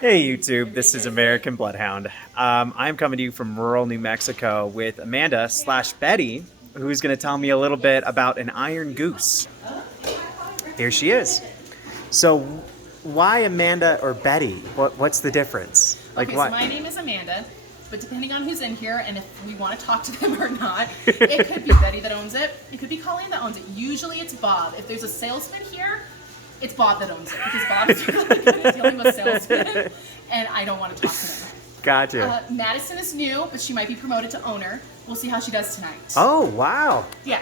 Hey YouTube, this is American Bloodhound. I'm coming to you from rural New Mexico with Amanda slash Betty, who's going to tell me a little bit about an Iron Goose. Here she is. So, why Amanda or Betty? What's the difference? Like Okay, what? so my name is Amanda, but depending on who's in here and if we want to talk to them or not, it could be Betty that owns it. It could be Colleen that owns it. Usually it's Bob. If there's a salesman here, it's Bob that owns it because Bob is really good at dealing with salesmen, and I don't want to talk to them. Gotcha. Madison is new, but she might be promoted to owner. We'll see how she does tonight. Oh wow! Yeah.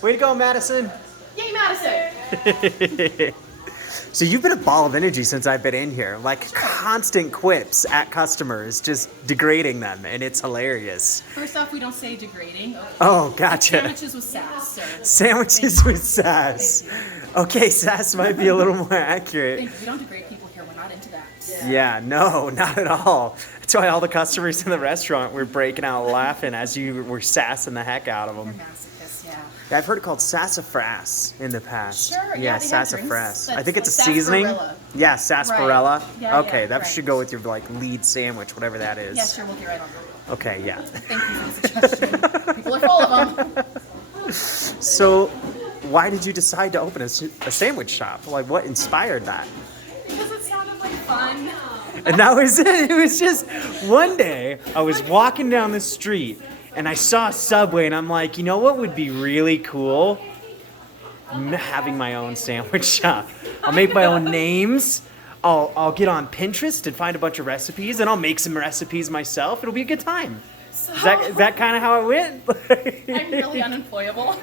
Way to go, Madison! Yay, Madison! So you've been a ball of energy since I've been in here, like constant quips at customers, just degrading them, and it's hilarious. First off, we don't say degrading. Okay. Oh, gotcha. Sandwiches with sass, sir. Sandwiches with sass. Okay, sass might be a little more accurate. Thank you. We don't degrade people here. We're not into that. Yeah, no, not at all. That's why all the customers in the restaurant were breaking out laughing as you were sassing the heck out of We're them. masochists, yeah. I've heard it called sassafras in the past. Sure, Yeah, they have sassafras. drinks. I think it's a That's seasoning. sarsaparilla. Yeah, sarsaparilla. Right. Yeah, Okay, yeah, that right. should go with your like lead sandwich, whatever that is. Yeah, sure, we'll get right on that. Okay, yeah. Thank you for the suggestion. People are full of them. So, why did you decide to open a sandwich shop? Like, what inspired that? Because it sounded like fun. And that was it. It was just one day I was walking down the street and I saw a Subway and I'm like, you know what would be really cool? Having my own sandwich shop. I'll make my own names. I'll get on Pinterest and find a bunch of recipes and I'll make some recipes myself. It'll be a good time. So, Is that kind of how it went? I'm really unemployable.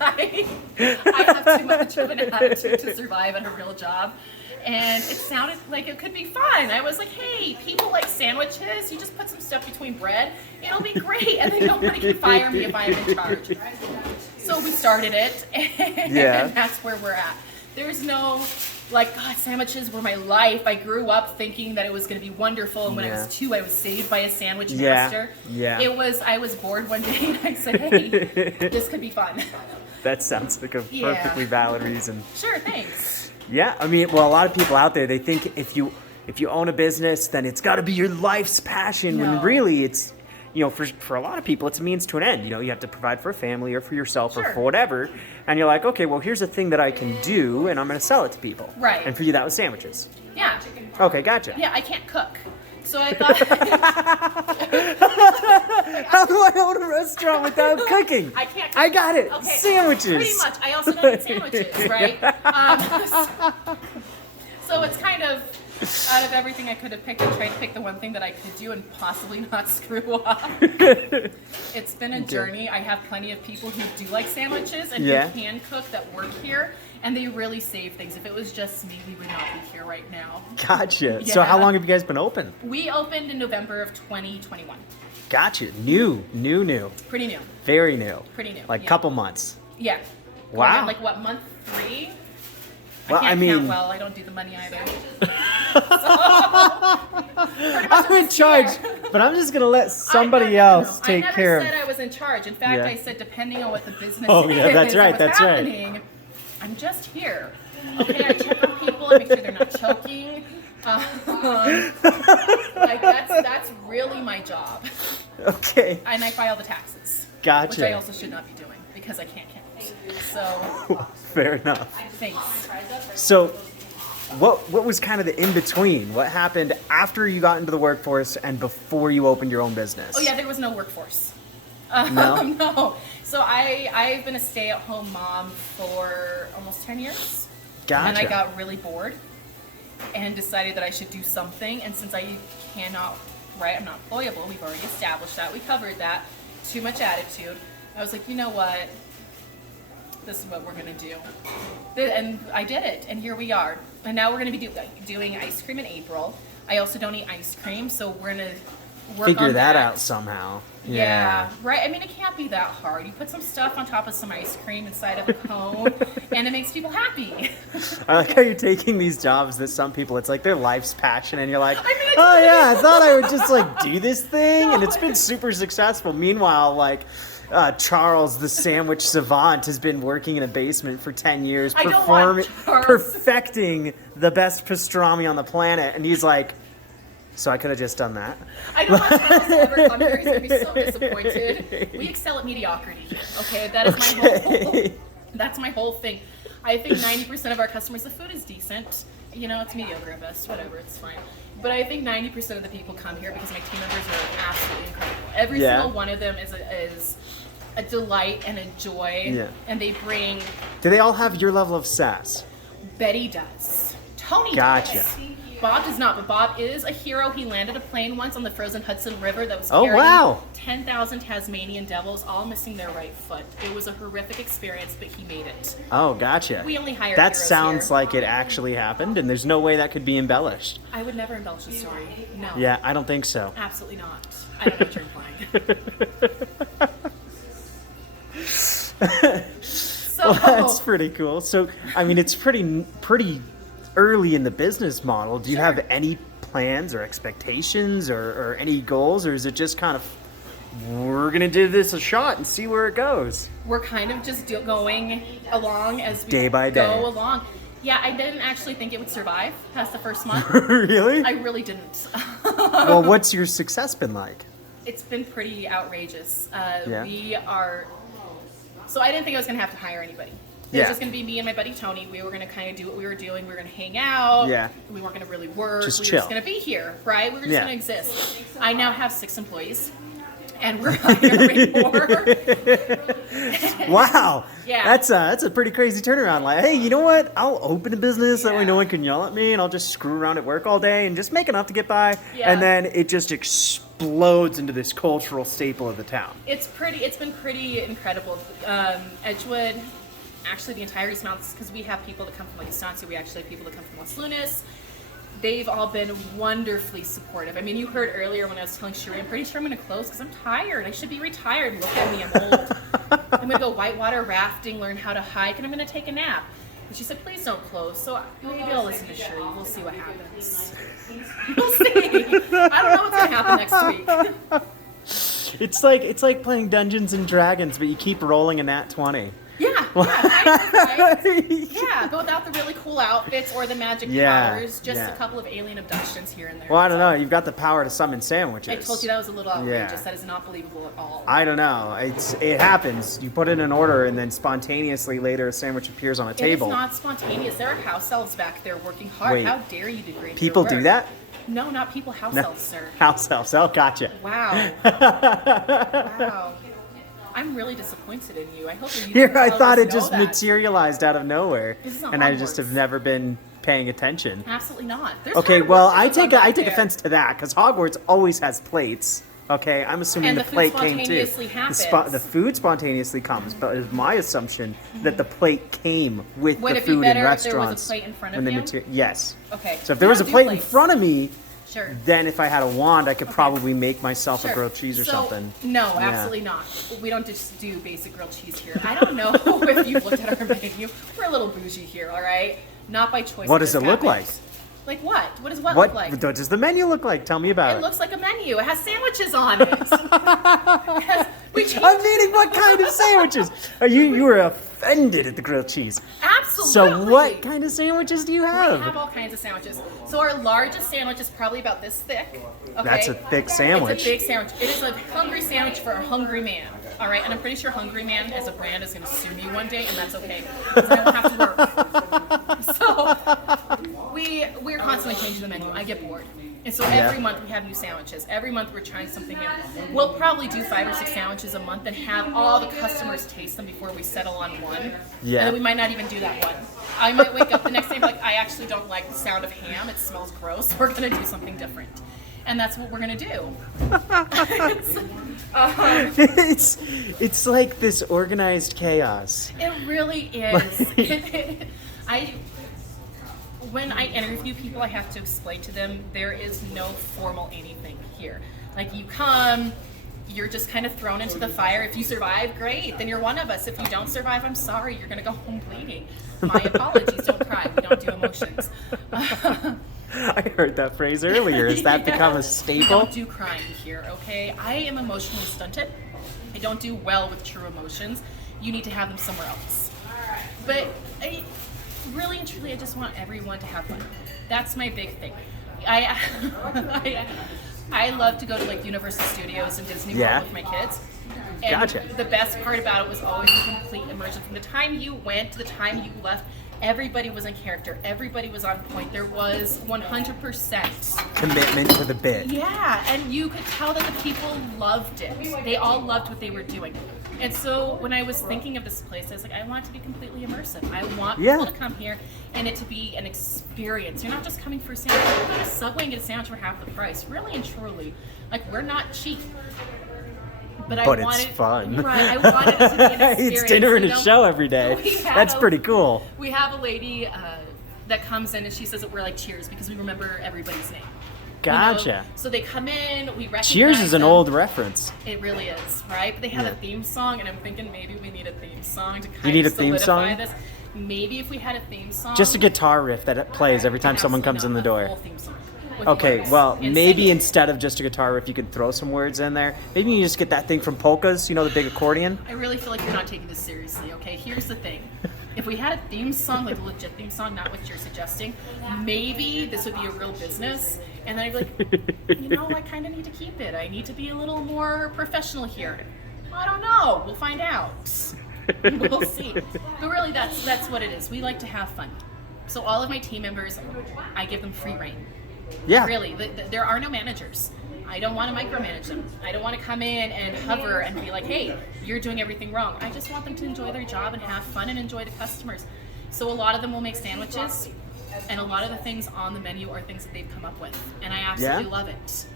I have too much of an attitude to survive at a real job. And it sounded like it could be fun. I was like, hey, people like sandwiches. You just put some stuff between bread. It'll be great. And then nobody can fire me if I'm in charge. So we started it. And Yeah. that's where we're at. There's no, like, God, sandwiches were my life. I grew up thinking that it was going to be wonderful. And when I Yeah. was 2, I was saved by a sandwich Yeah. master. Yeah. I was bored one day and I said, hey, this could be fun. That sounds like a Yeah. perfectly valid reason. Sure, thanks. Yeah, I mean, well, a lot of people out there, they think if you own a business, then it's got to be your life's passion. No. When really, it's for a lot of people, it's a means to an end. You have to provide for a family or for yourself or Sure. for whatever. And you're like, okay, well, here's a thing that I can do, and I'm going to sell it to people. Right. And for you, that was sandwiches. Yeah. Okay, gotcha. Yeah, I can't cook. So I thought How do I own a restaurant without cooking? I can't. I got it. Okay. Sandwiches. Pretty much. I also don't eat sandwiches, right? So it's kind of out of everything I could have picked, I tried to pick the one thing that I could do and possibly not screw up. It's been a journey. I have plenty of people who do like sandwiches and Yeah. who can cook that work here, and they really save things. If it was just me, we would not be here right now. Gotcha. So how Yeah. long have you guys been open? We opened in November of 2021. Gotcha. New. Pretty new. Very new. Pretty new, Like yeah. couple months. Yeah. Wow. Going on, like what, month 3? Well, I can't I mean- count well. I don't do the money either. I'm in charge, but I'm just gonna let somebody else take care I never said of. I was in charge. In fact, Yeah. I said depending on what the business Oh, is yeah, that's right, and what's that's right. happening, I'm just here. Okay, I check on people. I make sure they're not choking. Like that's really my job. Okay, And I file the taxes. Gotcha. Which I also should not be doing because I can't count. So fair enough. thanks. So, what was kind of the in between? What happened after you got into the workforce and before you opened your own business? Oh yeah, there was no workforce. No? No. So I've been a stay-at-home mom for almost 10 years. Gotcha. And I got really bored and decided that I should do something. And since I cannot, I'm not employable, we've already established that, we covered that, too much attitude. I was like, you know what? This is what we're gonna do. And I did it, and here we are. And now we're gonna be doing ice cream in April. I also don't eat ice cream, so we're gonna work Figure on that out somehow. Yeah, right. I mean, it can't be that hard. You put some stuff on top of some ice cream inside of a cone, and it makes people happy. I like how you're taking these jobs that some people, it's like their life's passion, and you're like, I mean, it's oh really- yeah, I thought I would just like do this thing, and No. it's been super successful. Meanwhile, like Charles, the sandwich savant, has been working in a basement for 10 years, I don't want Charles. perfecting the best pastrami on the planet, and he's like, So I could have just done that. I know my child will ever come here. He's going to be so disappointed. We excel at mediocrity here, okay? That is that's my whole thing. I think 90% of our customers, the food is decent. You know, it's mediocre at best, whatever, it's fine. But I think 90% of the people come here because my team members are absolutely incredible. Every single one of them is a delight and a joy. Yeah. And they bring... Do they all have your level of sass? Betty does. Tony Gotcha. does. Bob does not, but Bob is a hero. He landed a plane once on the frozen Hudson River that was carrying 10,000 Tasmanian devils, all missing their right foot. It was a horrific experience, but he made it. Oh, gotcha. We only hire That heroes sounds here. like it actually happened, and there's no way that could be embellished. I would never embellish a story. No. Yeah, I don't think so. Absolutely not. I don't know what you're implying. Well, that's pretty cool. So, I mean, it's pretty early in the business model. Do you have any plans or expectations or any goals, or is it just kind of, we're going to do this a shot and see where it goes? We're kind of just going along as we day by day. go along. Yeah, I didn't actually think it would survive past the first month. Really? I really didn't. Well, what's your success been like? It's been pretty outrageous. Yeah. So I didn't think I was going to have to hire anybody. It was just going to be me and my buddy Tony. We were going to kind of do what we were doing. We were going to hang out. Yeah. We weren't going to really work. Just we chill. were just going to be here, right? We were just Yeah. going to exist. I now have 6 employees, and we're hiring more. Wow. Yeah. That's a pretty crazy turnaround. Like, hey, you know what? I'll open a business that way no one can yell at me, and I'll just screw around at work all day and just make enough to get by. Yeah. And then it just explodes into this cultural staple of the town. It's been pretty incredible. Edgewood, actually the entire East Mountains, because we have people that come from like Estancia, we actually have people that come from Los Lunas. They've all been wonderfully supportive. I mean, you heard earlier when I was telling Sheree, I'm pretty sure I'm going to close because I'm tired. I should be retired. Look at me, I'm old. I'm going to go whitewater rafting, learn how to hike, and I'm going to take a nap. And she said, please don't close. So maybe I'll listen to Sheree. We'll see what happens. We'll see. I don't know what's going to happen next week. It's like playing Dungeons and Dragons, but you keep rolling a nat 20. Yeah, kind of, right? Yeah, but without the really cool outfits or the magic powers, just a couple of alien abductions here and there. Well, I don't know. You've got the power to summon sandwiches. I told you that was a little outrageous. Yeah. That is not believable at all. I don't know. It happens. You put in an order, and then spontaneously later a sandwich appears on a table. It's not spontaneous. There are house elves back there working hard. Wait. How dare you degrade People your do work? that? No, not people. House elves, sir. House elves. Oh, gotcha. Wow. Wow. I'm really disappointed in you. I hope that you Here, don't I tell thought us it just know that. materialized out of nowhere, This isn't and I just Hogwarts. have never been paying attention. Absolutely not. There's Okay, hard well, work I that goes take on back I take there. offense to that because Hogwarts always has plates. Okay, I'm assuming And the the food plate came too. spontaneously happens. The food spontaneously comes, but it's my assumption that the plate came with Would the it be food better in if there was a restaurants. plate in front of when the you? yes. Okay. So if there We was a don't do plate in plates. front of me, Sure. then if I had a wand, I could probably make myself a Sure. grilled cheese or So, something. No, Yeah. absolutely not. We don't just do basic grilled cheese here. I don't know if you've looked at our menu. We're a little bougie here, all right? Not by choice. What does it look like? Like what? What does what What look like? what does the menu look like? Tell me about It it. looks like a menu. It has sandwiches on it. we changed. I'm meaning what kind of sandwiches? You were offended at the grilled cheese. Absolutely. So what kind of sandwiches do you We have? have all kinds of sandwiches. So our largest sandwich is probably about this thick. Okay? That's a thick sandwich. It's a big sandwich. It is a hungry sandwich for a hungry man. All right, and I'm pretty sure Hungry Man as a brand is going to sue me one day, and that's okay because I don't have to work. So we're constantly changing the menu. I get bored. And so every month we have new sandwiches. Every month we're trying something new. We'll probably do 5 or 6 sandwiches a month and have all the customers taste them before we settle on one. Yeah. And then we might not even do that one. I might wake up the next day and be like, I actually don't like the sound of ham. It smells gross. We're going to do something different. And that's what we're going to do. It's like this organized chaos. It really is. When I interview people, I have to explain to them there is no formal anything here. Like you come, you're just kind of thrown into the fire. If you survive, great, then you're one of us. If you don't survive, I'm sorry, you're gonna go home bleeding. My apologies, don't cry, we don't do emotions. I heard that phrase earlier. Has that become a We staple? don't do crying here, okay? I am emotionally stunted. I don't do well with true emotions. You need to have them somewhere else. But really and truly, I just want everyone to have fun. That's my big thing. I, I love to go to like Universal Studios and Disney World with my kids. And Gotcha. the best part about it was always the complete immersion. From the time you went to the time you left, everybody was in character. Everybody was on point. There was 100% commitment to the bit. Yeah, and you could tell that the people loved it. They all loved what they were doing. And so when I was thinking of this place, I was like, I want it to be completely immersive. I want people to come here and it to be an experience. You're not just coming for a sandwich. You can go to Subway and get a sandwich for half the price. Really and truly. Like, we're not cheap. But it's fun. Right, I wanted it to be an experience. It's dinner and a show every day. That's pretty cool. We have a lady that comes in and she says that we're like Cheers because we remember everybody's name. Gotcha. You know? So they come in, we recognize Cheers is an them. old reference. It really is, right? But they have a theme song, and I'm thinking maybe we need a theme song to kind You need of a theme solidify song? this. Maybe if we had a theme song. Just a guitar riff that plays every time someone comes in the door. Full theme song with Okay, words well, and maybe singing. instead of just a guitar riff, you could throw some words in there. Maybe you just get that thing from Polkas, you know, the big accordion. I really feel like you're not taking this seriously, okay? Here's the thing. If we had a theme song, like a legit theme song, not what you're suggesting, maybe this would be a real business. And then I'd be like, you know, I kind of need to keep it. I need to be a little more professional here. I don't know. We'll find out. We'll see. But really, that's what it is. We like to have fun. So all of my team members, I give them free reign. Yeah. Really, there are no managers. I don't want to micromanage them. I don't want to come in and hover and be like, hey, you're doing everything wrong. I just want them to enjoy their job and have fun and enjoy the customers. So a lot of them will make sandwiches, and a lot of the things on the menu are things that they've come up with, and I absolutely love it.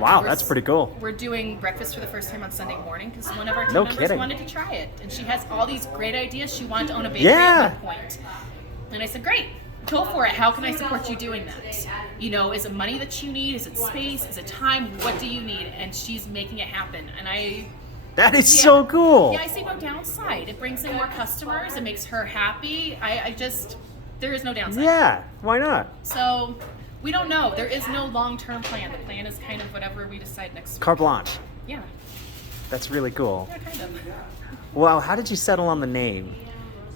Wow, that's pretty cool. We're doing breakfast for the first time on Sunday morning because one of our team No members kidding. wanted to try it, and she has all these great ideas. She wanted to own a bakery at one point, and I said, great. Go for it. How can I support you doing that? You know, is it money that you need? Is it space? Is it time? What do you need? And she's making it happen. And that is so cool. Yeah, I see no downside. It brings in more customers. It makes her happy. There is no downside. Yeah, why not? So we don't know. There is no long-term plan. The plan is kind of whatever we decide next week. Carte blanche. Yeah. That's really cool. Yeah, kind of. Wow, how did you settle on the name?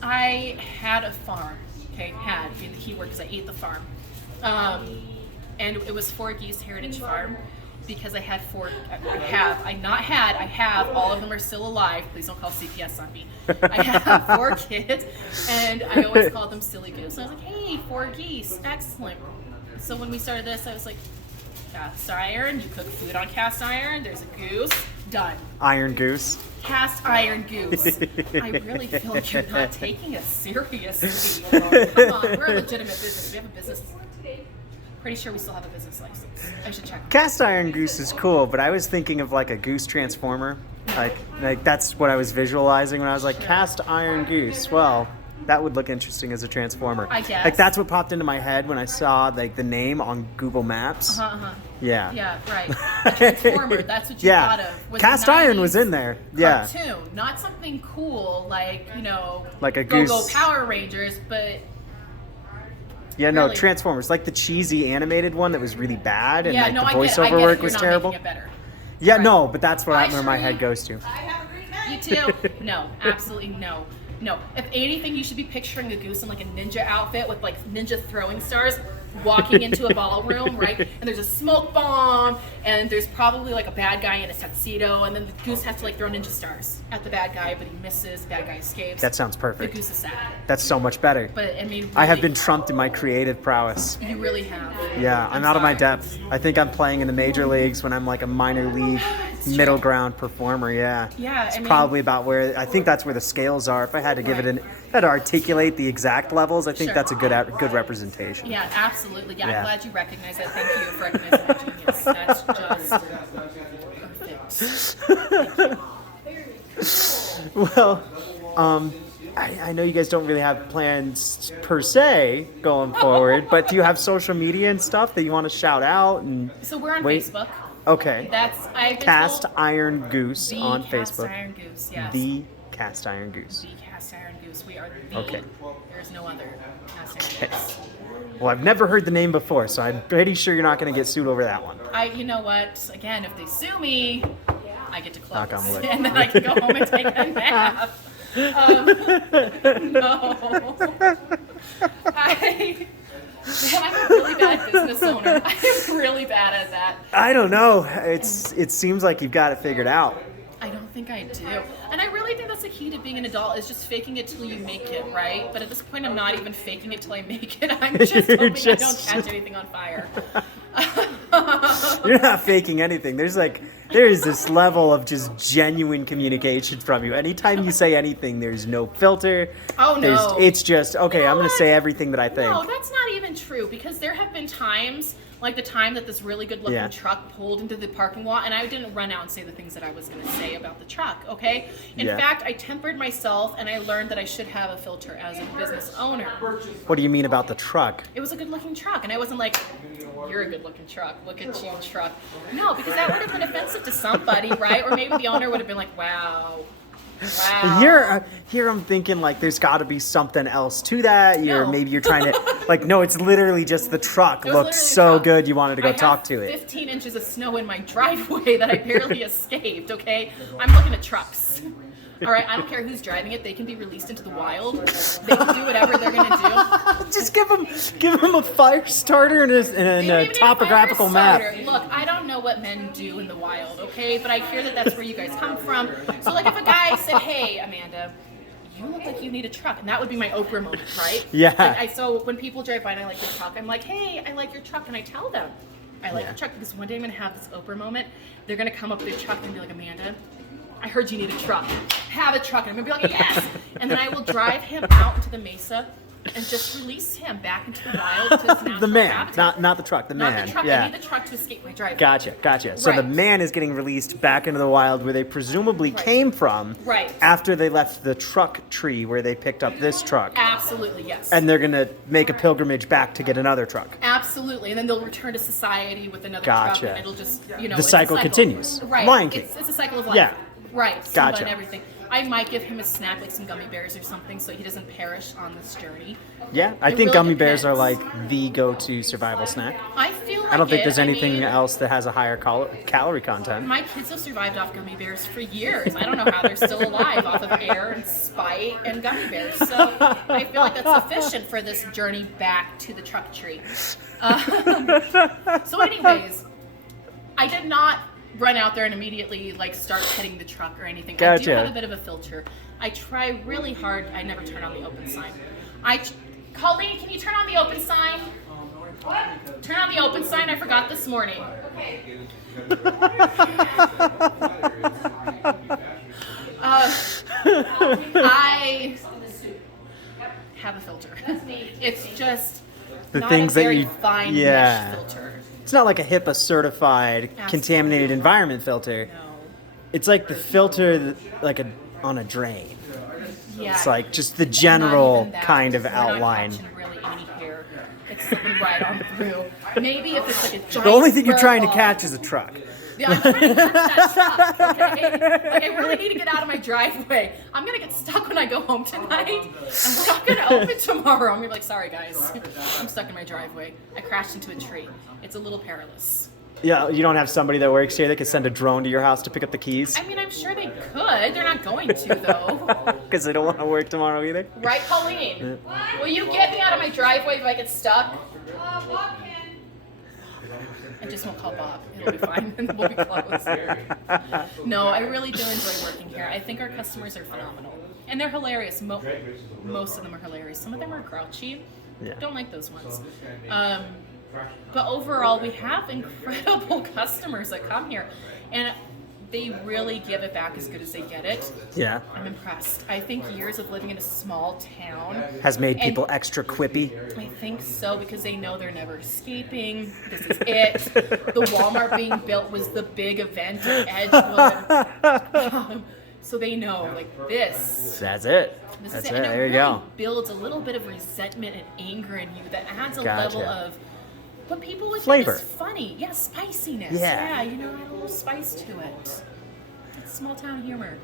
I had a farm. Okay, had being the key word because I ate the farm. And it was 4 Geese Heritage Farm because I had I have, all of them are still alive. Please don't call CPS on me. I have 4 kids and I always called them Silly Goose. So I was like, hey, 4 geese, excellent. So when we started this, I was like, cast iron, you cook food on cast iron, there's a goose, done. Iron Goose. Cast Iron Goose. I really feel like you're not taking us seriously. Come on, we're a legitimate business. We have a business. Pretty sure we still have a business license. I should check. Cast Iron Goose is cool, but I was thinking of like a goose transformer. Like that's what I was visualizing when I was like, cast Iron Goose. Well, that would look interesting as a transformer. I guess. Like that's what popped into my head when I saw like the name on Google Maps. Yeah. Yeah, right. A transformer, that's what you thought of. Was Cast Iron was in there. Yeah. Cartoon, not something cool like, you know, like a Go-Go goose. Power Rangers, but yeah, no, really. Transformers, like the cheesy animated one that was really bad and like the I voiceover get work it. was You're terrible. Not making it better. Yeah, Right. no, but that's where Sure my head goes to. You too? No, absolutely no. No. If anything, you should be picturing a goose in like a ninja outfit with like ninja throwing stars walking into a ballroom, right? And there's a smoke bomb, and there's probably like a bad guy in a tuxedo, and then the goose has to like throw ninja stars at the bad guy, but he misses, the bad guy escapes. That sounds The perfect. goose is sad. That's so much better. But I mean, really, I have been trumped in my creative prowess. You really have. Yeah, I'm out of my sorry. depth. I think I'm playing in the major leagues when I'm like a minor league middle ground performer. Yeah. Yeah, It's I mean- probably about where I think that's where the scales are. If I had to give it had to articulate the exact levels, I think Sure. that's a good representation. Yeah, absolutely. Yeah, Yeah. I'm glad you recognize that. Thank you for recognizing my genius. That's just perfect. Thank you. Well, I know you guys don't really have plans per se going forward, but do you have social media and stuff that you want to shout out? And So we're on Wait. Facebook. Okay. I've been Cast told Iron Goose the on Cast Facebook. Iron Goose, yes. The Cast Iron Goose. The Cast Iron Goose. We are the. Okay. There's no other Cast Iron Goose. Well, I've never heard the name before, so I'm pretty sure you're not going to get sued over that one. You know what? Again, if they sue me, I get to close, Knock on wood. and then I can go home and take a nap. No. Man, I'm a really bad business owner. I'm really bad at that. I don't know. It seems like you've got it figured out. I don't think I do. And I really think that's the key to being an adult is just faking it till you make it, right? But at this point, I'm not even faking it till I make it. I'm just You're hoping I don't just- catch anything on fire. You're not faking anything. There is this level of just genuine communication from you. Anytime you say anything, there's no filter. Oh, no. It's just, okay, I'm going to what? say everything that I think. No, that's not even true because there have been times, like the time that this really good looking Yeah. truck pulled into the parking lot and I didn't run out and say the things that I was going to say about the truck, okay? In Yeah. fact, I tempered myself and I learned that I should have a filter as a business owner. What do you mean about the truck? It was a good looking truck and I wasn't like, you're a good looking truck, look at you truck. No, because that would have been offensive to somebody, right? Or maybe the owner would have been like, wow. Here I'm thinking like there's got to be something else to that. No. Maybe you're trying to like no, it's literally just the truck It was looked literally so the truck. good you wanted to go I talk have to it. 15 inches of snow in my driveway that I barely escaped, okay? I'm looking at trucks. All right, I don't care who's driving it. They can be released into the wild. They can do whatever they're going to do. Just give him a fire starter and They a don't even need a topographical fire map. starter. Look, I don't know what men do in the wild, okay? But I hear that that's where you guys come from. So, like, if a guy said, hey, Amanda, you look like you need a truck, and that would be my Oprah moment, right? Yeah. So when people drive by and I like their truck, I'm like, hey, I like your truck, and I tell them I like Yeah. your truck because one day I'm going to have this Oprah moment. They're going to come up to their truck and be like, Amanda, I heard you need a truck. Have a truck. And I'm going to be like, yes. And then I will drive him out into the mesa and just release him back into the wild to his natural The man, habitat. not the truck, the Not man. the truck. Yeah. I need the truck to escape my driveway. Gotcha. So the Right. man is getting released back into the wild where they presumably Right. came from Right. after they left the truck tree where they picked up this truck. Absolutely, yes. And they're going to make a pilgrimage back to get another truck. Absolutely, and then they'll return to society with another Gotcha. truck, and it'll just, The it's a cycle continues. Right, Lion King. it's a cycle of life. Yeah. Right, Simba Gotcha. and everything. I might give him a snack, like some gummy bears or something, so he doesn't perish on this journey. Yeah, I It think really gummy bears are depends. like the go-to survival snack. I feel like I don't think it. there's anything I mean, else that has a higher calorie content. my kids have survived off gummy bears for years. I don't know how they're still alive off of air and Spite and gummy bears. So I feel like that's sufficient for this journey back to the truck tree. So anyways, I did not run out there and immediately like start petting the truck or anything. I do Gotcha. have a bit of a filter. I try really hard. I never turn on the open sign. Colleen, can you turn on the open sign? What? Turn on the open sign. I forgot this morning. Okay. I have a filter. It's just The not things a that very you- fine yeah. mesh filter. It's not like a HIPAA certified contaminated environment filter. No. It's like the filter like on a drain. Yeah. It's like just the Not general even that. kind of We're not outline. catching really any hair. It's slipping right on through. Maybe if it's like a giant The only thing you're fur trying to ball. catch is a truck. Yeah, I'm trying to catch that truck, okay? Like, I really need to get out of my driveway. I'm gonna get stuck when I go home tonight, and we're not gonna open tomorrow. I'm gonna be like, sorry guys, I'm stuck in my driveway. I crashed into a tree. It's a little perilous. Yeah, you don't have somebody that works here that could send a drone to your house to pick up the keys? I mean, I'm sure they could. They're not going to though. Because they don't want to work tomorrow either? Right, Colleen? Will you get me out of my driveway if I get stuck? I just won't call Bob. It'll be fine. We'll be close. No, I really do enjoy working here. I think our customers are phenomenal. And they're hilarious. Most of them are hilarious. Some of them are grouchy. Yeah. Don't like those ones. But overall, we have incredible customers that come here. And they really give it back as good as they get it. Yeah. I'm impressed. I think years of living in a small town Has made and- people extra quippy. I think so because they know they're never escaping. This is it. The Walmart being built was the big event in Edgewood. So they know, like, this That's it. is That's it. it. And it There you really go. builds a little bit of resentment and anger in you that adds a Gotcha. level of what people would Flavor. think is funny. Yeah, spiciness. Yeah. You know, add a little spice to it. It's small town humor.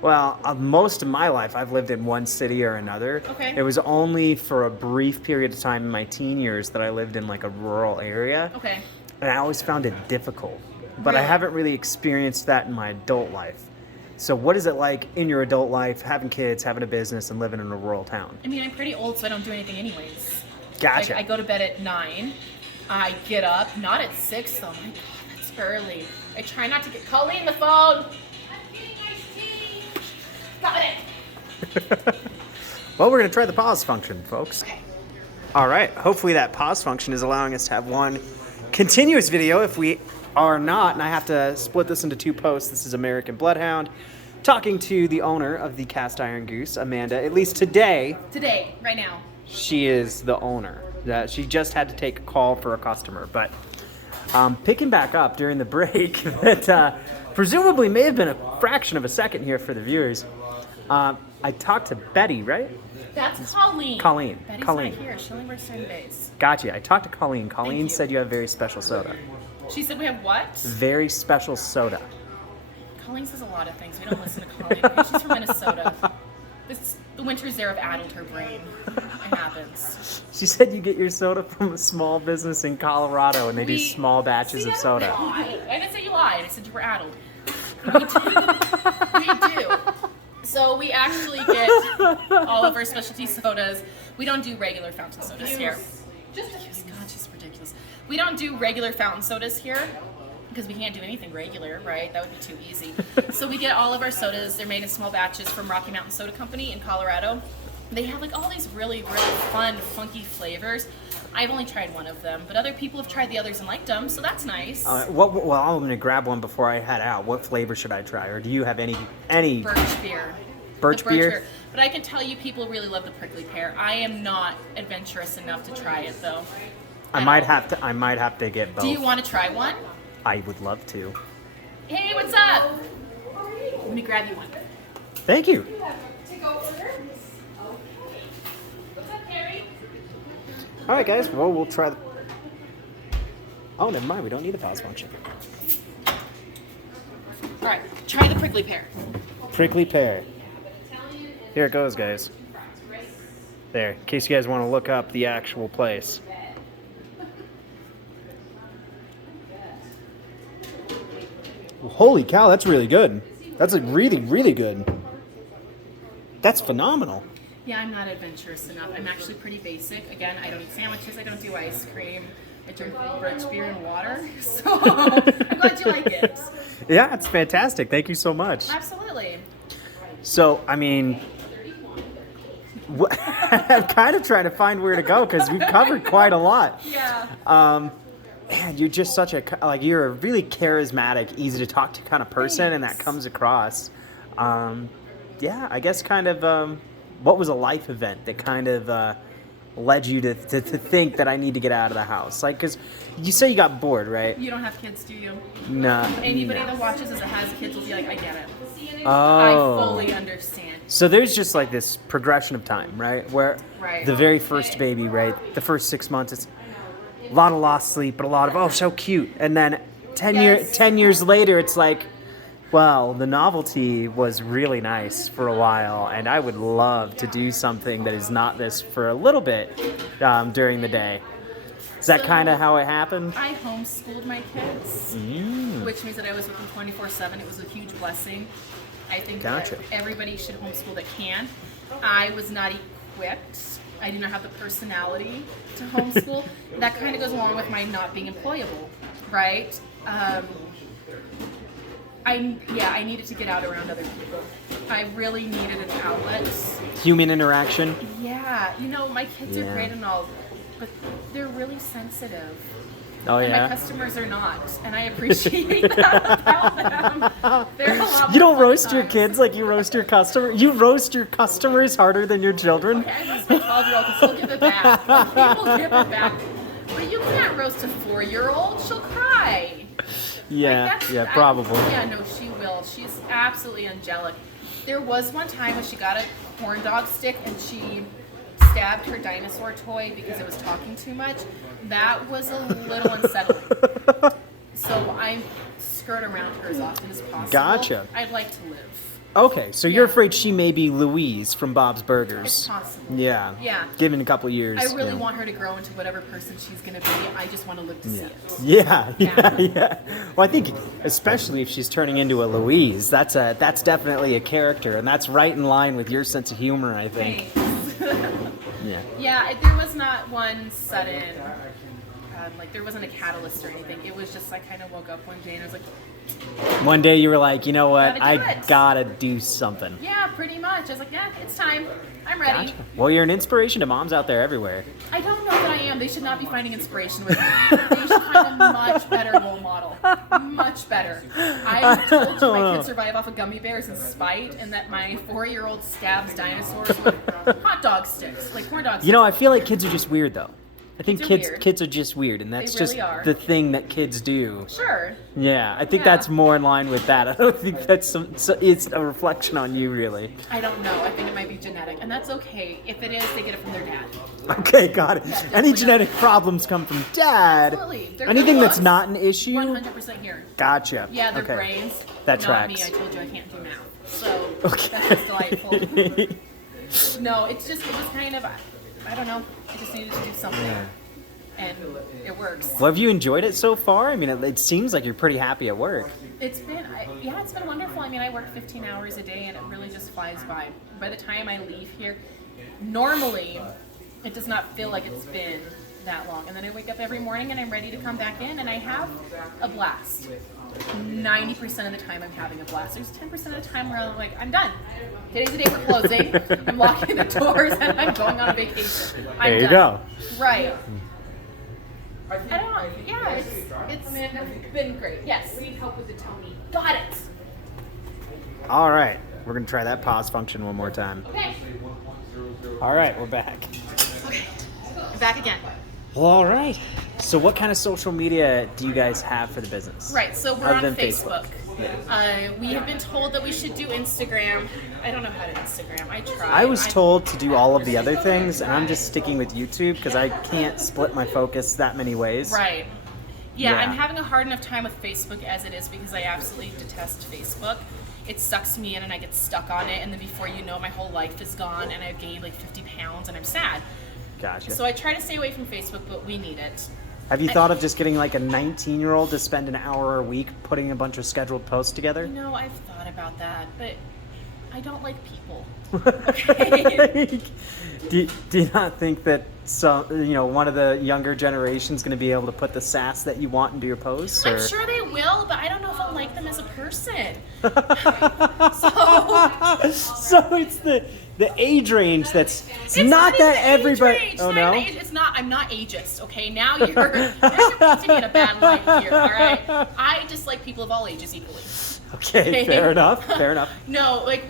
Well, most of my life, I've lived in one city or another. Okay. It was only for a brief period of time in my teen years that I lived in like a rural area. Okay. And I always found it difficult. But I Really? haven't really experienced that in my adult life. So what is it like in your adult life, having kids, having a business, and living in a rural town? I mean, I'm pretty old, so I don't do anything anyways. Gotcha. Like, I go to bed at 9. I get up, not at 6 though. My God, that's early. I try not to get Colleen the phone. I'm getting iced tea. Got it. Well, we're going to try the pause function, folks. Okay. All right. Hopefully that pause function is allowing us to have one continuous video. If we are not, and I have to split this into 2 posts, this is American Bloodhound talking to the owner of the Cast Iron Goose, Amanda. At least today. Today, right now. She is the owner. She just had to take a call for a customer. But picking back up during the break, that presumably may have been a fraction of a second here for the viewers. I talked to Betty, right? That's Colleen. Colleen. Betty's Colleen. not here. She only works during the days. Gotcha. I talked to Colleen. Colleen you. said you have very special soda. She said we have what? Very special soda. Colleen says a lot of things. We don't listen to Colleen. Okay, she's from Minnesota. The winters there have addled her brain. It happens. She said you get your soda from a small business in Colorado, and they do small batches of soda. I didn't say you lied. I said you were addled. We do. So we actually get all of our specialty sodas. We don't do regular fountain sodas here. God, she's ridiculous. We don't do regular fountain sodas here because we can't do anything regular, right? That would be too easy. So we get all of our sodas. They're made in small batches from Rocky Mountain Soda Company in Colorado. They have like all these really, really fun, funky flavors. I've only tried one of them, but other people have tried the others and liked them, so that's nice. Well, I'm going to grab one before I head out. What flavor should I try? Or do you have any? Birch beer. Birch beer? But I can tell you people really love the prickly pear. I am not adventurous enough to try it, though. I might have to get both. Do you want to try one? I would love to. Hey, what's up? Let me grab you one. Thank you. To-go order? What's up, Carrie? All right, guys. Well, we'll try the... Oh, never mind. We don't need a pause function. All right, try the prickly pear. Prickly pear. Here it goes, guys. There, in case you guys want to look up the actual place. Well, holy cow, that's really good. That's like really, really good. That's phenomenal. Yeah, I'm not adventurous enough. I'm actually pretty basic. Again, I don't eat sandwiches. I don't do ice cream. I drink birch beer and water. So I'm glad you like it. Yeah, it's fantastic. Thank you so much. Absolutely. So, I mean, I'm kind of trying to find where to go because we've covered quite a lot. Yeah. Man, you're just such you're a really charismatic, easy to talk to kind of person, and that comes across. Yeah, I guess kind of, what was a life event that kind of led you to think that I need to get out of the house? Like, because you say you got bored, right? You don't have kids, do you? No. Anybody that watches as it has kids will be like, I get it. Oh. I fully understand. So there's just like this progression of time, right? Where Right. the very first baby, right? The first 6 months, it's a lot of lost sleep, but a lot of, oh, so cute. And then 10 years later, it's like, well, the novelty was really nice for a while, and I would love to do something that is not this for a little bit during the day. Is that kind of how it happened? I homeschooled my kids, which means that I was with them 24/7. It was a huge blessing. I think that everybody should homeschool that can. I was not equipped. I do not have the personality to homeschool. That kind of goes along with my not being employable, right? I needed to get out around other people. I really needed an outlet. Human interaction? Yeah, my kids are great and all, but they're really sensitive. Oh, and yeah? my customers are not, and I appreciate that about them. They're a lot You don't more roast your times. kids like you roast your customer. You roast your customers harder than your children. Okay, I roast my 12-year-old because she'll give it back. People give it back. But you can't roast a 4-year-old. She'll cry. Yeah, probably. No, she will. She's absolutely angelic. There was one time when she got a corn dog stick and she stabbed her dinosaur toy because it was talking too much. That was a little unsettling. So I skirt around her as often as possible. Gotcha. I'd like to live. Okay, so you're afraid she may be Louise from Bob's Burgers. It's possible. Yeah. Yeah. Given a couple years. I really want her to grow into whatever person she's going to be. I just want to live to see it. Yeah. Well, I think especially if she's turning into a Louise, that's definitely a character, and that's right in line with your sense of humor, I think. Thanks. Yeah. Yeah, there was not one sudden, like there wasn't a catalyst or anything. It was just I kind of woke up one day and I was like, One day you were like, you know what? Gotta do I it. gotta do something. yeah, pretty much. I was like, yeah, it's time. I'm ready. Gotcha. Well, you're an inspiration to moms out there everywhere. I don't know that I am. They should not be finding inspiration with me. They should find a much better role model. Much better. I told you my kids survive off of gummy bears in spite, and that my 4-year-old stabs dinosaurs with hot dog sticks, like corn dog sticks. You know, I feel like kids are just weird, though. I think Kids are weird. kids are just weird, and that's They just really are. the thing that kids do. Sure. Yeah, I think Yeah. that's more in line with that. I don't think that's it's a reflection on you, really. I don't know. I think it might be genetic, and that's okay. If it is, they get it from their dad. Okay, got it. Any definitely. genetic problems come from dad. Absolutely. They're Anything good that's looks, not an issue. 100% here. Gotcha. Yeah, their okay. brains. That not me. tracks. I told you I can't do math. So Okay. that's just delightful. No, it's just, it was kind of, I don't know. I just needed to do something. Yeah. And it works. Well, have you enjoyed it so far? I mean, it seems like you're pretty happy at work. It's been, it's been wonderful. I mean, I work 15 hours a day and it really just flies by. By the time I leave here, normally it does not feel like it's been that long. And then I wake up every morning and I'm ready to come back in and I have a blast. 90% of the time I'm having a blast. There's 10% of the time where I'm like, I'm done. Today's the day we're closing. I'm locking the doors and I'm going on a vacation. I'm There you done. go. Right. I don't, yeah, it's been great. Yes. Need help with the Tony. Got it. All right, we're gonna try that pause function one more time. Okay. All right, we're back. Okay. I'm back again. Well, all right. So, what kind of social media do you guys have for the business? Right, so we're Other on than Facebook. We have been told that we should do Instagram. I don't know how to Instagram. I tried. I was told to do all of the other things, and I'm just sticking with YouTube because I can't split my focus that many ways. Right. Yeah, Yeah. I'm having a hard enough time with Facebook as it is because I absolutely detest Facebook. It sucks me in and I get stuck on it, and then before you know, my whole life is gone and I've gained like 50 pounds and I'm sad. Gotcha. So I try to stay away from Facebook, but we need it. Have you thought of just getting like a 19-year-old to spend an hour a week putting a bunch of scheduled posts together? You know, I've thought about that, but I don't like people. Okay. do you not think that one of the younger generation's going to be able to put the sass that you want into your posts? I'm Or? sure they will, but I don't know if I'll like them as a person. So it's the age range that's It's not that even everybody. age range. Oh It's not no. even age- It's not. I'm not ageist. Okay, now you're painting me in a bad light here. All right. I just like people of all ages equally. Okay, fair enough. Fair enough. No, like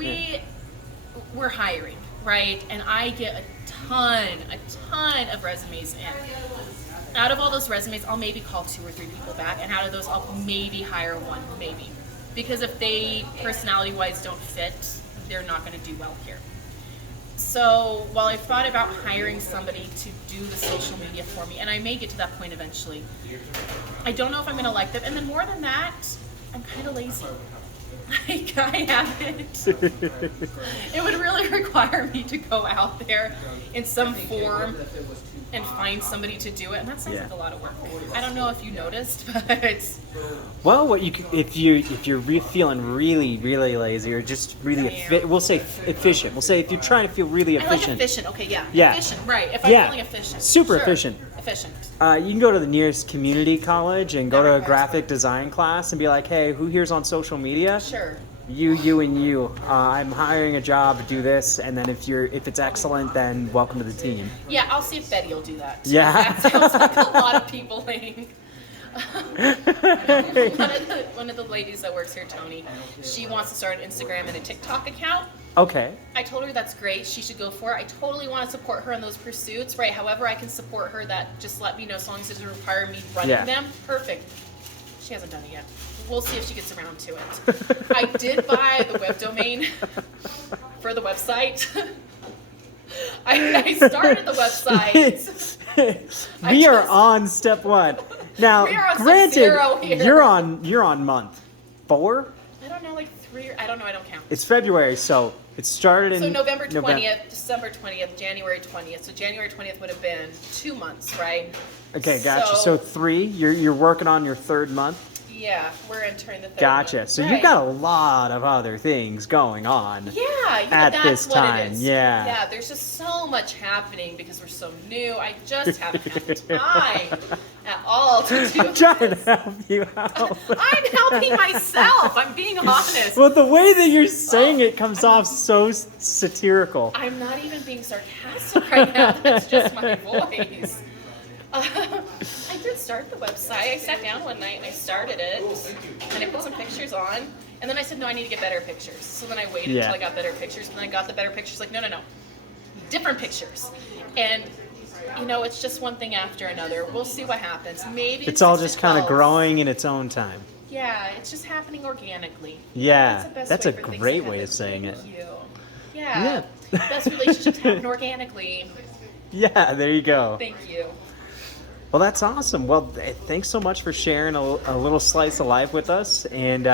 we're hiring, right? And I get a ton of resumes in. Out of all those resumes, I'll maybe call 2 or 3 people back, and out of those, I'll maybe hire one, maybe. Because if they personality-wise don't fit, they're not going to do well here. So while I've thought about hiring somebody to do the social media for me, and I may get to that point eventually, I don't know if I'm going to like them. And then more than that, I'm kind of lazy. Like, I haven't. It would really require me to go out there in some form and find somebody to do it, and that sounds like a lot of work. I don't know if you noticed, but Well, what you could, if you're feeling really lazy or just really we'll say efficient. We'll say if you're trying to feel really I like efficient. efficient. Okay, yeah. Yeah. Efficient, right. If I'm feeling efficient. Super Sure. efficient. Efficient. You can go to the nearest community college and go to a graphic design class and be like, hey, who here's on social media? Sure. You, and you. I'm hiring a job to do this, and then if it's excellent, then welcome to the team. Yeah, I'll see if Betty will do that. Yeah. That sounds like a lot of people think. One of the ladies that works here, Tony, she wants to start an Instagram and a TikTok account. Okay. I told her that's great. She should go for it. I totally want to support her in those pursuits, right? However I can support her, that just let me know as long as it doesn't require me running them. Perfect. She hasn't done it yet. We'll see if she gets around to it. I did buy the web domain for the website. I started the website. We are on step 1. Now, We are on granted, sub-zero here. you're on month 4. I don't know, like 3. I don't know. I don't count. It's February, so it started in So November 20th, December 20th, January 20th. So January 20th would have been 2 months, right? Okay, gotcha. So 3. You're working on your 3rd month. Yeah, we're entering the third Gotcha. one. So Right. you've got a lot of other things going on. Yeah, at that's this what time, it is. yeah. Yeah, there's just so much happening because we're so new. I just haven't had time at all to do I'm trying to this. help you out. I'm helping myself. I'm being honest. Well, the way that you're saying it comes off so satirical. I'm not even being sarcastic right now. That's just my voice. I did start the website. I sat down one night and I started it, and I put some pictures on, and then I said, no, I need to get better pictures. So then I waited until I got better pictures, and then I got the better pictures. Like, no, different pictures. And you know, it's just one thing after another. We'll see what happens. Maybe It's all just kind of growing in its own time. Yeah, it's just happening organically. Yeah, That's that's the a best way for things great to way happen. of saying it. Thank you. Yeah. Best relationships happen organically. Yeah, there you go. Thank you. Well, that's awesome. Well, thanks so much for sharing a little slice of life with us. And,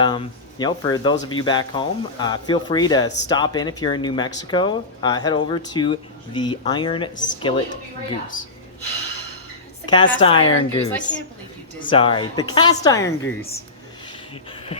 you know, for those of you back home, feel free to stop in if you're in New Mexico. Head over to the Iron Skillet Goose. It's the Cast Iron Goose. I can't believe you did. Sorry, the Cast Iron Goose.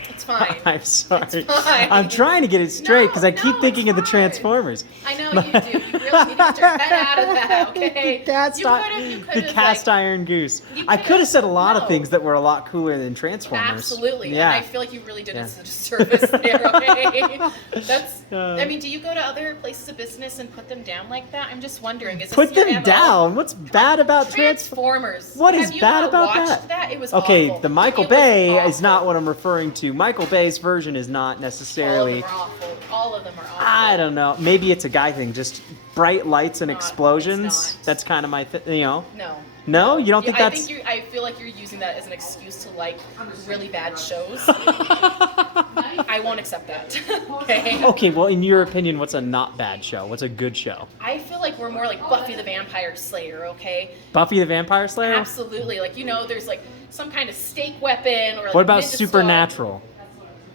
It's fine. I'm sorry. It's fine. I'm trying to get it straight because I keep No, thinking of it's the fine. Transformers. I know you do. You really need to get your head out of that, okay? The cast iron goose. You I could've- could have said a lot of no. things that were a lot cooler than Transformers. Absolutely. Yeah. And I feel like you really did us a disservice there, okay? That's, I mean, do you go to other places of business and put them down like that? I'm just wondering. Is this Put your them MO? down. What's bad about Transformers. What is Have you bad not about watched that? It was Okay, awful. the Michael It was Bay is awful. not what I'm referring to. Michael Bay's version is not All of necessarily. them are awful. All of them are awful. I don't know. Maybe it's a guy thing. Just bright lights and Not- it's explosions. not. That's kind of my, you know. No. No, you don't think I that's. think I feel like you're using that as an excuse to like really bad shows. I won't accept that. Okay. Okay, well, in your opinion, what's a not bad show? What's a good show? I feel like we're more like Buffy the Vampire Slayer. Okay. Buffy the Vampire Slayer? Absolutely. Like, you know, there's like some kind of stake weapon or like What about ninja Supernatural? sword.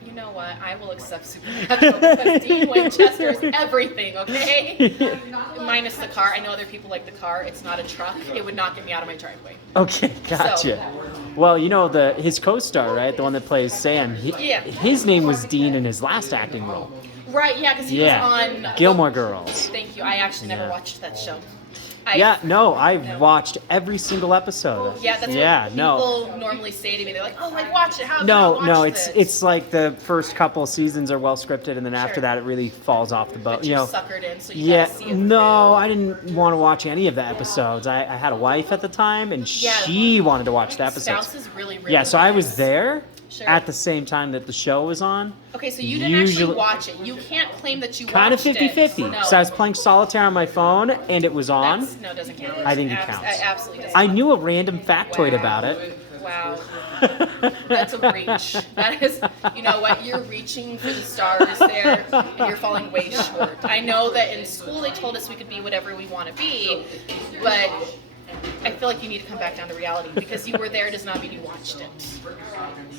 You know what? I will accept Supernatural because Dean Winchester is everything, okay? Minus the car. I know other people like the car. It's not a truck. It would not get me out of my driveway. Okay, gotcha. Well, you know his co-star, right? The one that plays Sam. Yeah. His name was Dean in his last acting role. Right, yeah, because he was on Gilmore Girls. Thank you. I actually never watched that show. I've watched every single episode. Yeah, that's what people normally say to me. They're like, "Oh, I watched it. How have you not watched it?" It's like the first couple seasons are well scripted, and then after Sure. that, it really falls off the boat. But You you're know, suckered in, so you yeah, gotta see it. no, I didn't want to watch any of the episodes. I had a wife at the time, and she wanted to watch the episodes. Spouse is really, really Yeah, so I was nice. there Sure. at the same time that the show was on. Okay, so you didn't actually watch it. You can't claim that you Kind of watched 50-50. it. No. So I was playing solitaire on my phone, and it was on. No, it doesn't count. I think it counts. I absolutely doesn't. I knew a random factoid Wow. about it. Wow. That's a reach. That is, you know what, you're reaching for the stars there, and you're falling way short. I know that in school they told us we could be whatever we want to be, but I feel like you need to come back down to reality because you were there does not mean you watched it.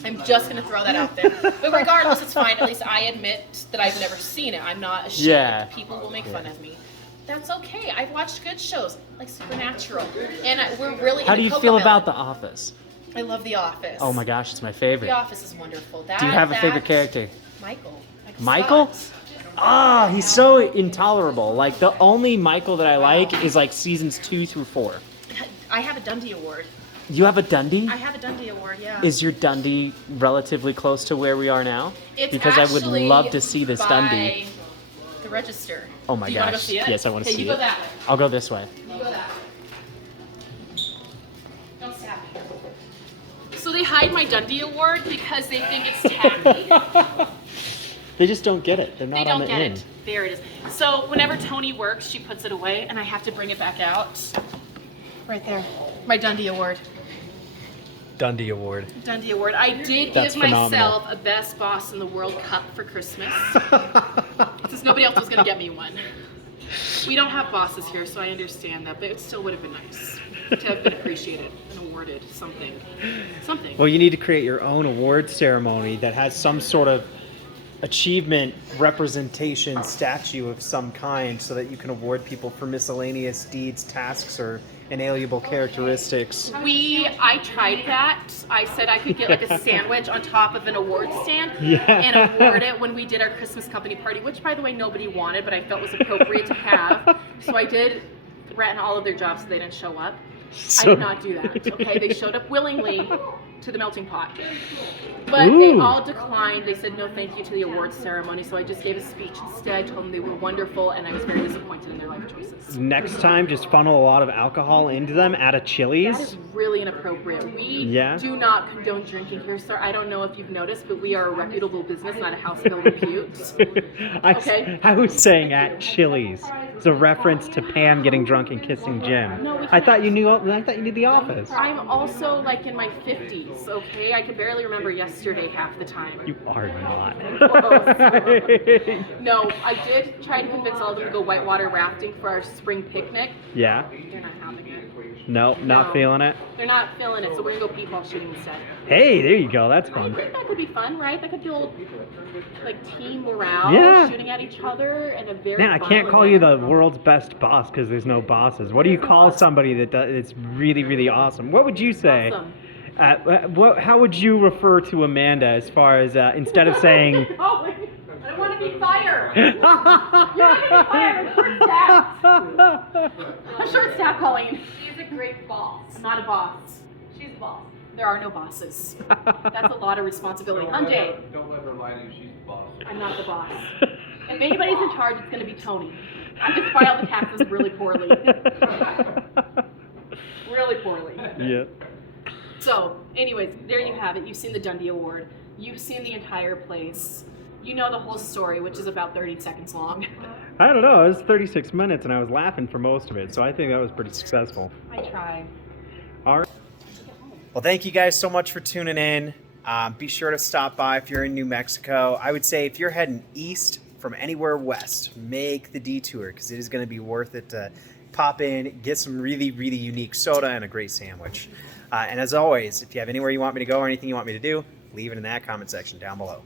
I'm just going to throw that out there. But regardless, it's fine. At least I admit that I've never seen it. I'm not ashamed. Yeah. People will make fun of me. That's okay. I've watched good shows like Supernatural, and we're really. How do you into feel Cocomelon. about The Office? I love The Office. Oh my gosh, it's my favorite. The Office is wonderful. Do you have a favorite character? Michael. Michael? Scott. Ah, he's so intolerable. Like, the only Michael that I like is like seasons 2 through 4. I have a Dundee Award. You have a Dundee? I have a Dundee Award, yeah. Is your Dundee relatively close to where we are now? It's Because I would actually love to see this by Dundee. The Register. Oh my Do you wanna gosh. go see it? Yes, I want to Okay, see you it. go that way. I'll go this way. You go that way. Don't stab me. So they hide my Dundee Award because they think it's tacky. They just don't get it. They're They not on don't the get in. it. There it is. So whenever Tony works, she puts it away, and I have to bring it back out. Right there. My Dundee Award. Dundee Award. Dundee Award. I did That's give phenomenal. myself a Best Boss in the World Cup for Christmas. Since nobody else was going to get me one. We don't have bosses here, so I understand that, but it still would have been nice to have been appreciated and awarded something. Something. Well, you need to create your own award ceremony that has some sort of achievement representation statue of some kind so that you can award people for miscellaneous deeds, tasks, or inalienable characteristics. I tried that. I said I could get like a sandwich on top of an award stand Yeah. and award it when we did our Christmas company party, which by the way nobody wanted, but I felt was appropriate to have. So I did threaten all of their jobs so they didn't show up. I did not do that. Okay, they showed up willingly to the melting pot. But they all declined. They said no thank you to the awards ceremony, so I just gave a speech instead. I told them they were wonderful, and I was very disappointed in their life choices. Next time, just funnel a lot of alcohol into them at a Chili's. That is really inappropriate. We do not condone drinking here, sir. I don't know if you've noticed, but we are a reputable business, not a house filled with pukes. Okay? I was saying at Chili's. It's a reference to Pam getting drunk and kissing Jim. No, I thought you knew The Office. I'm also like in my 50s, okay? I can barely remember yesterday half the time. You are not. No, I did try to convince all of them to go whitewater rafting for our spring picnic. Yeah? They're not having it. No, not feeling it? They're not feeling it, so we're gonna go peatball shooting instead. Hey, there you go. That's I fun. think that could be fun, right? That could build like team morale, shooting at each other in a very Man, I can't call you the world's best boss because there's no bosses. What do you call somebody that's really, really awesome? What would you say? Awesome. How would you refer to Amanda as far as instead of saying? I don't want to be fired. You're not going to be fired. I'm short staff. I'm short staff, Colleen. She's a great boss. I'm not a boss. She's a boss. There are no bosses. That's a lot of responsibility. Anjay. Don't let her lie to you. She's the boss. I'm not the boss. If anybody's in charge, it's going to be Tony. I just filed the taxes really poorly. Really poorly. Yeah. So, anyways, there you have it. You've seen the Dundee Award. You've seen the entire place. You know the whole story, which is about 30 seconds long. I don't know. It was 36 minutes, and I was laughing for most of it, so I think that was pretty successful. I tried. All right. Well, thank you guys so much for tuning in. Be sure to stop by if you're in New Mexico. I would say if you're heading east from anywhere west, make the detour because it is going to be worth it to pop in, get some really, really unique soda and a great sandwich. And as always, if you have anywhere you want me to go or anything you want me to do, leave it in that comment section down below.